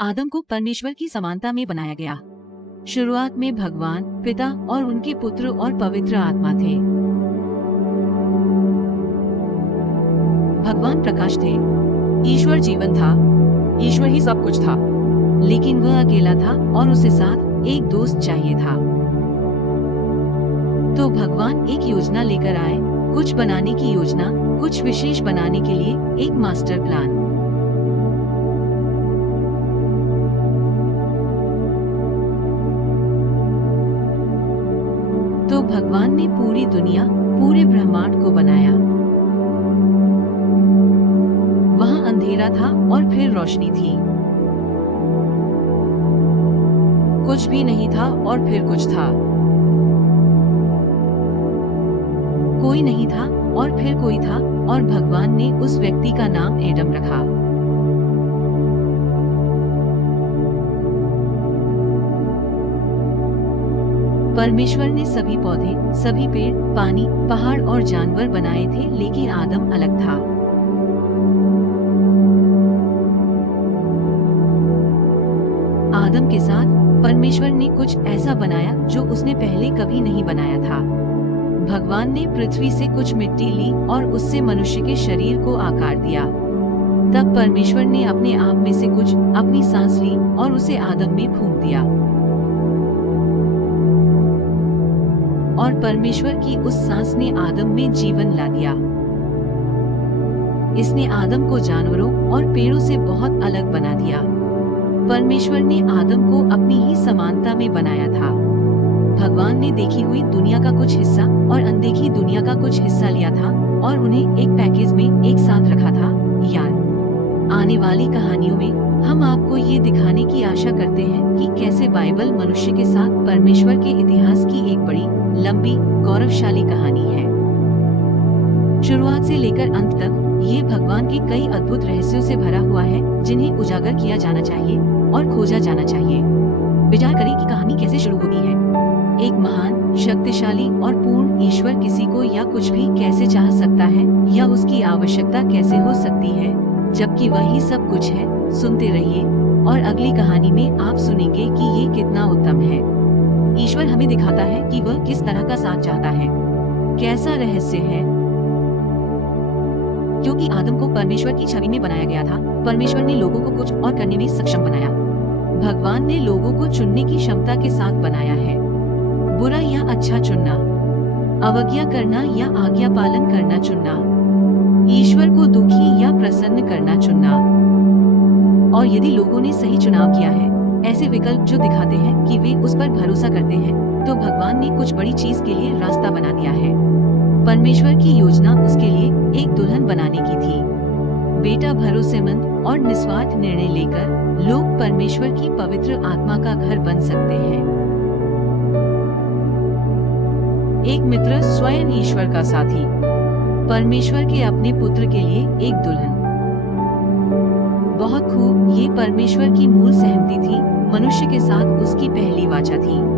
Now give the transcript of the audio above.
आदम को परमेश्वर की समानता में बनाया गया। शुरुआत में भगवान पिता और उनके पुत्र और पवित्र आत्मा थे। भगवान प्रकाश थे, ईश्वर जीवन था, ईश्वर ही सब कुछ था। लेकिन वह अकेला था और उसे साथ एक दोस्त चाहिए था। तो भगवान एक योजना लेकर आए, कुछ बनाने की योजना, कुछ विशेष बनाने के लिए एक मास्टर प्लान। तो भगवान ने पूरी दुनिया, पूरे ब्रह्मांड को बनाया। वहाँ अंधेरा था और फिर रोशनी थी। कुछ भी नहीं था और फिर कुछ था। कोई नहीं था और फिर कोई था, और भगवान ने उस व्यक्ति का नाम एडम रखा। परमेश्वर ने सभी पौधे, सभी पेड़, पानी, पहाड़ और जानवर बनाए थे, लेकिन आदम अलग था। आदम के साथ परमेश्वर ने कुछ ऐसा बनाया जो उसने पहले कभी नहीं बनाया था। भगवान ने पृथ्वी से कुछ मिट्टी ली और उससे मनुष्य के शरीर को आकार दिया। तब परमेश्वर ने अपने आप में से कुछ अपनी सांस ली और उसे आदम में फूंक दिया। और परमेश्वर की उस सांस ने आदम में जीवन ला दिया। इसने आदम को जानवरों और पेड़ों से बहुत अलग बना दिया। परमेश्वर ने आदम को अपनी ही समानता में बनाया था। भगवान ने देखी हुई दुनिया का कुछ हिस्सा और अनदेखी दुनिया का कुछ हिस्सा लिया था और उन्हें एक पैकेज में एक साथ रखा था। यार, आने वाली कहानियों में हम आपको ये दिखाने की आशा करते हैं कि कैसे बाइबल मनुष्य के साथ परमेश्वर के इतिहास की एक बड़ी, लंबी, गौरवशाली कहानी है। शुरुआत से लेकर अंत तक ये भगवान के कई अद्भुत रहस्यों से भरा हुआ है, जिन्हें उजागर किया जाना चाहिए और खोजा जाना चाहिए। विचार करें कि कहानी कैसे शुरू होती है। एक महान, शक्तिशाली और पूर्ण ईश्वर किसी को या कुछ भी कैसे चाह सकता है, या उसकी आवश्यकता कैसे हो सकती है, जबकि वही सब कुछ है। सुनते रहिए और अगली कहानी में आप सुनेंगे कि ये कितना उत्तम है। ईश्वर हमें दिखाता है कि वह किस तरह का साथ चाहता है। कैसा रहस्य है। क्योंकि आदम को परमेश्वर की छवि में बनाया गया था, परमेश्वर ने लोगों को कुछ और करने में सक्षम बनाया। भगवान ने लोगों को चुनने की क्षमता के साथ बनाया है। बुरा या अच्छा चुनना, अवज्ञा करना या आज्ञा पालन करना चुनना, ईश्वर को दुखी या प्रसन्न करना चुनना। और यदि लोगों ने सही चुनाव किया है, ऐसे विकल्प जो दिखाते हैं कि वे उस पर भरोसा करते हैं, तो भगवान ने कुछ बड़ी चीज के लिए रास्ता बना दिया है। परमेश्वर की योजना उसके लिए एक दुल्हन बनाने की थी। बेटा भरोसेमंद और निस्वार्थ निर्णय लेकर लोग परमेश्वर की पवित्र आत्मा का घर बन सकते हैं। एक मित्र स्वयं ईश्वर का साथी, परमेश्वर के अपने पुत्र के लिए एक दुल्हन। बहुत खूब, ये परमेश्वर की मूल सहमति थी, मनुष्य के साथ उसकी पहली वाचा थी।